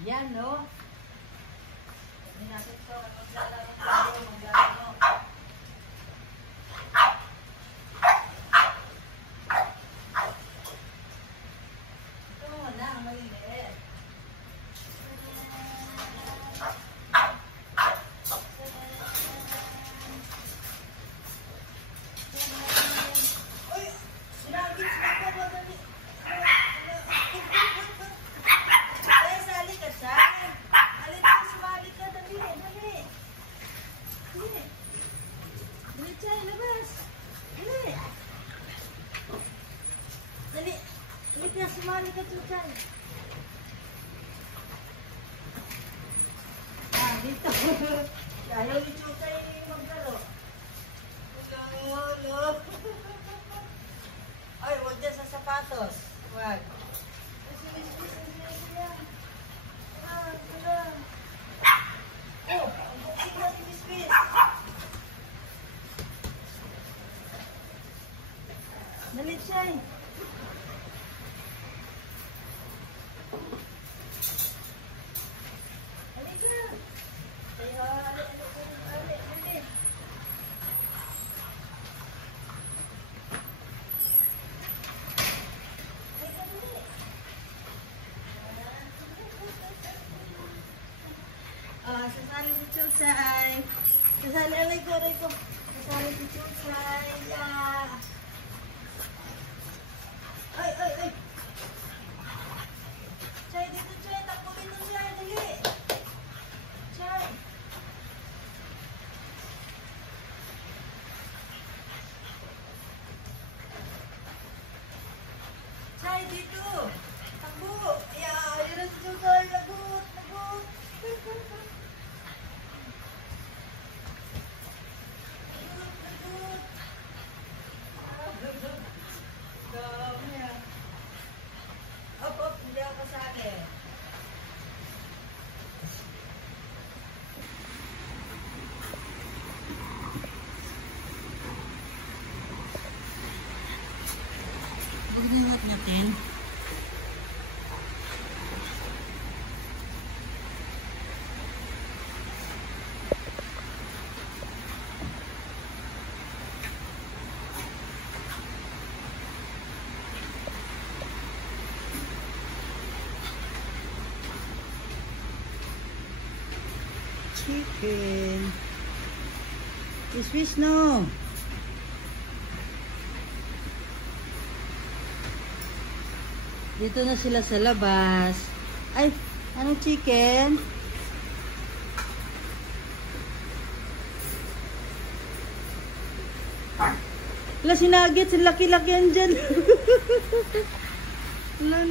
Yan, no? Hindi natin ito. Maglalaro tayo. Maglalaro. Ito na, ang maliliit. Uy! Sinagis na ka ba dali? Ay, sali ka siya. Alin ka, sumali ka. Dali, dali. Dali. Dali, Chay, labas. Dali. Dali. Dali ka, sumali ka, Chay. Ah, dito. Ayaw ni Chay maglaro. Ulo. Ay, huwag dyan sa sapatos. Huwag. Oh, unboxing natin, Miss Miss. Dali, Chay. Dali ka. Ay, dali. Oh, sasali si Chuchay. Sasali, aray ko. Sasali si Chuchay. Yeah. Ay. Chay, dito, Chay. Takbo dito, Chay. Dali. Chay. Chay, dito. Takbo. Yeah, yun na si Chuchay. Lagot. Op, hindi ako kasali. Bugnawat natin. Chicken. Swiss no. Dito na sila sa labas. Ay, anong chicken? Wala si Nuggets, laki-laki yan dyan. Wala.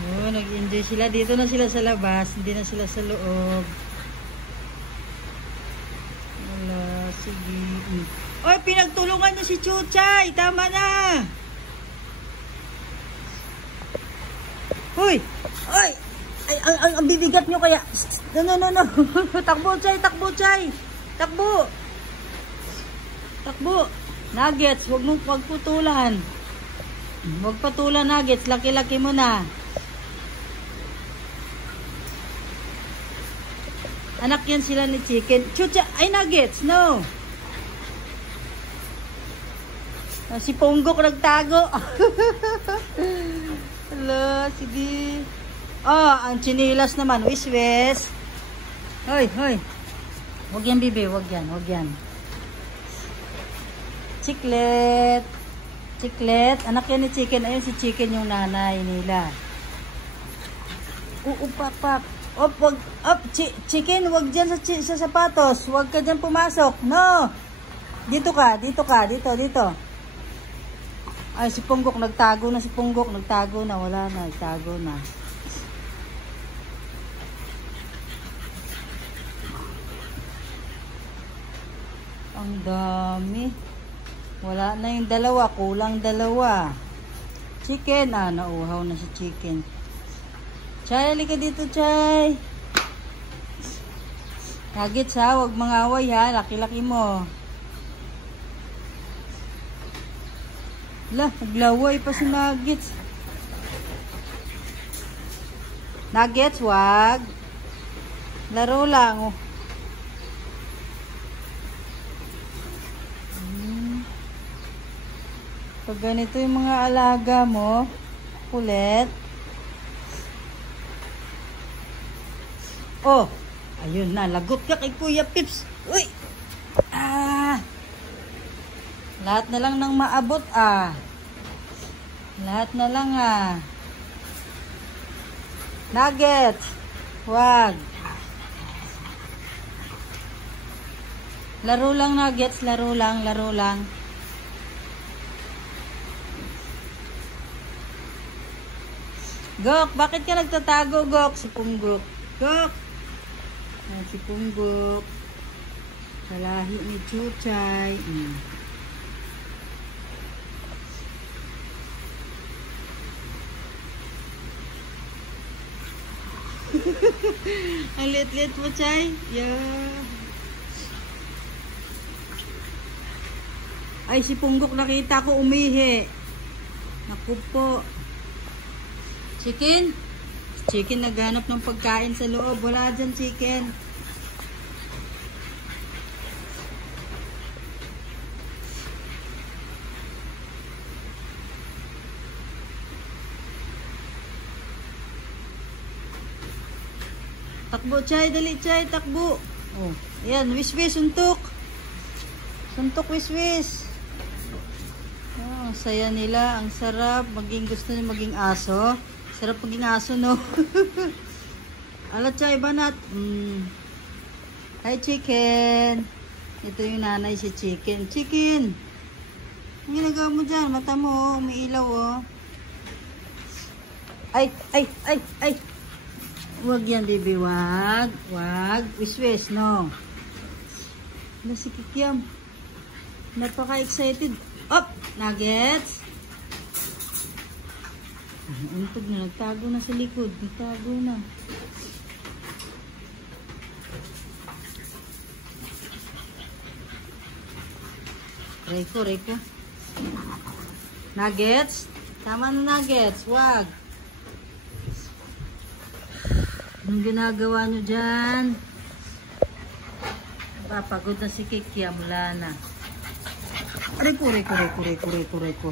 Oh, nag-enjoy sila. Dito na sila sa labas. Hindi na sila sa loob. Wala. Sige. Oy, pinagtulungan niyo si Chuchay. Tama na. Hoy. Oy. Ay, ang bibigat niyo kaya. No. Takbo, Chay. Takbo. Nuggets, huwag mong pagputulan. Huwag patulan, Nuggets. Laki-laki mo na. Anak yan sila ni Chicken. Chucha, ay Nuggets, no. Si Ponggok nagtago. Hello, sige. Oh, ang chinilas naman. Wis. Hoy. Huwag yan, bibi. Huwag yan. Chiclet. Anak yan ni Chicken. Ayun si Chicken yung nanay nila. Pap. Chicken, wag dyan sa sapatos. Wag ka dyan pumasok. No. Dito ka. Dito. Ay, si Ponggok nagtago na. Wala na. Nagtago na. Ang dami. Wala na yung dalawa. Kulang dalawa. Chicken. Nauhaw na si Chicken. Chay, halika dito, Chay. Nuggets ha, huwag mangaway ha. Laki-laki mo. Naglaway pa si Nuggets. Nuggets, wag. Laro lang. Pag ganito yung mga alaga mo, kulit. Oh, ayun na. Lagot ka kay Kuya Pips. Uy! Lahat na lang nang maabot Lahat na lang Nuggets. Wag. Laro lang Nuggets, laro lang. Gok, bakit ka nagtatago, Gok? Si Punggok. Gok. Si Punggok. Kalahi ni Chuchay. Ang liit-liit mo, Chay. Yeah. Ay, si Punggok nakita ko umihi. Naku po. Chicken? Chicken naghanap ng pagkain sa loob. Wala dyan, chicken. Takbo, Chay. Dali, Chay. Takbo. Oh, ayan. Wiswis, suntok. Suntok, wiswis. Oh, saya nila. Ang sarap. Gusto nila maging aso. Sarap maging aso, no? Ala, Chay, banat. Hi, chicken. Ito yung nanay si chicken. Chicken! Ang ginagawa mo dyan? Mata mo, umiilaw, oh. Ay! Wag yan, baby. Wag. Wiswis, no? Wala si Kikiam. Napaka-excited. Up! Nuggets! Untog na. Nagtago na sa likod. Nagtago na. Reko. Nuggets? Tama na, Nuggets. Wag. Anong ginagawa nyo dyan? Papagod na si Kikiam. Wala na. Reko.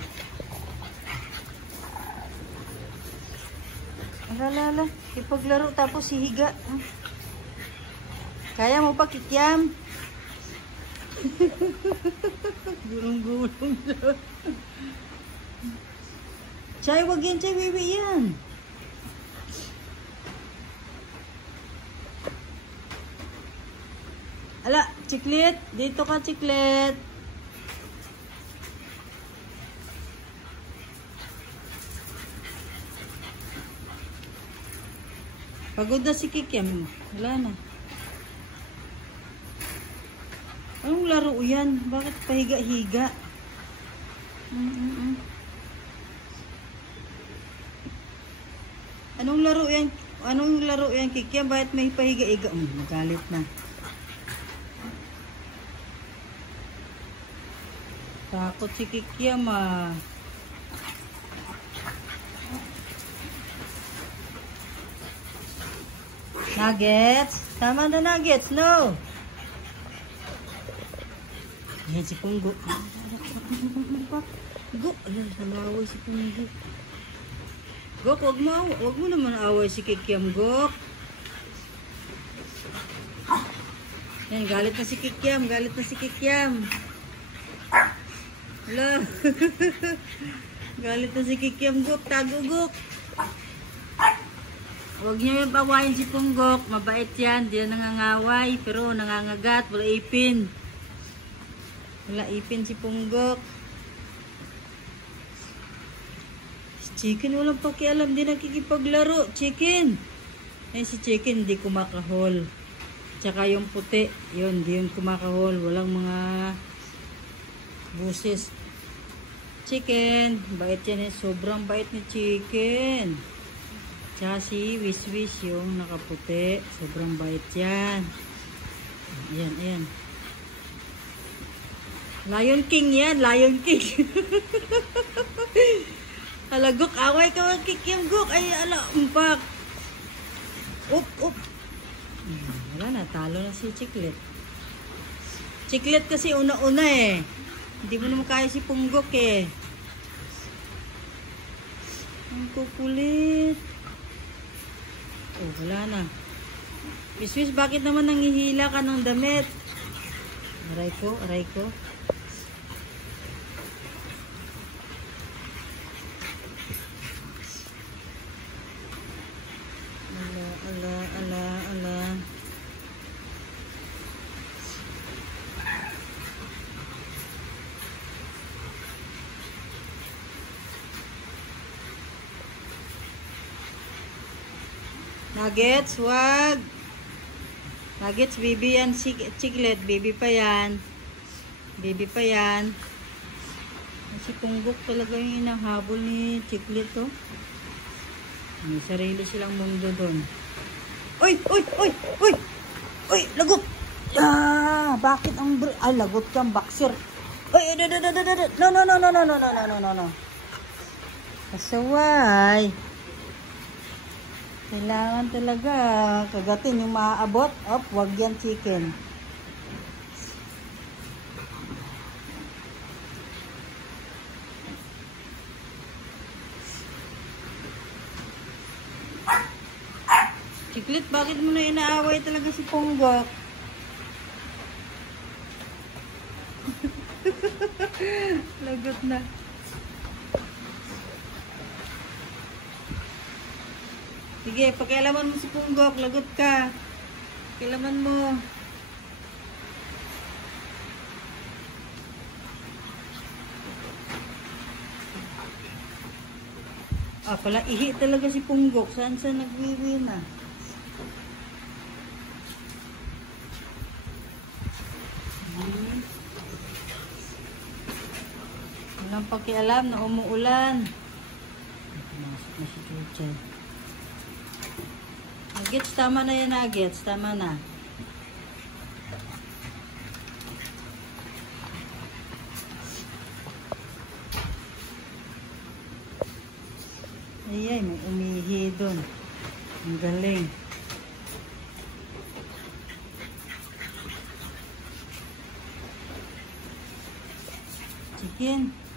Alala. Ipaglaro tapos hihiga. Kaya mo pa, Kikiam? Gulong-gulong na. Chay, wag yan, Chay. Wiwi yan. Ala, Chiclet. Dito ka, Chiclet. Pagod na si Kikiam. Wala na. Anong laro yan? Bakit pahiga-higa? Anong laro yan, Kikiam? Bakit may pahiga-higa? Magalit na. Takot si Kikiam, Nuggets? Tama na, Nuggets. No! Yan si Punggok. Gok, nalaway si Punggok. Gok, wag mo naman away si Kikiam, Gok. Yan, galit na si Kikiam. Hello. Galit na si Kikiam, Gok. Tago, Gok. Huwag niyo yung pawain si Punggok. Mabait yan. Di yan nangangaway. Pero nangangagat. Wala ipin. Si Punggok. Si Chicken walang pakialam. Di nakikipaglaro. Chicken. Si Chicken di kumakahol. Tsaka yung puti. Yun. Di yun kumakahol. Walang mga buses. Chicken. Bait yan Sobrang bait ni Chicken. Tsaka si Wiswis yung nakaputi. Sobrang bait yan. Ayan, ayan. Lion King yan, Lion King. Ala, Gok, away ka mag-kick yung Gok. Ay, ala, umpak. Up, up. Wala na, talo na si Chiclet. Chiclet kasi una-una eh. Hindi mo naman kaya si Punggok eh. Ang kukulit. Oh, wala na. Iswis, bakit naman nangihila ka ng damit? Aray ko, aray ko. Ala, ala, ala. Nuggets, wag. Nuggets, baby yan. Chiclet, baby pa yan. Baby pa yan. Si Punggok talaga yung inahabol ni Chiclet, oh. May sarili silang mundo doon. Uy! Uy! Uy! Uy! Uy! Lagot! Ah! Bakit ang... Ay, lagot kang boxer. Uy! No, no, no, no, no, no, no, no, no, no, no, no, no. Kasaway. Kailangan talaga kagatin yung maaabot. Op, wag yan chicken. Chiclet, bakit mo na inaaway talaga si Punggok? Lagot na. Sige, pakialaman mo si Punggok, lagot ka. Pakialaman mo. Ah, pala, ihi talaga si Punggok. Saan sa nagwiwi na? Walang pakialam na umuulan. Pumasok na si Chuchay. Nuggets, tama na yan, Nuggets. Tama na. Ayay, may umihi doon. Ang galing. Chicken.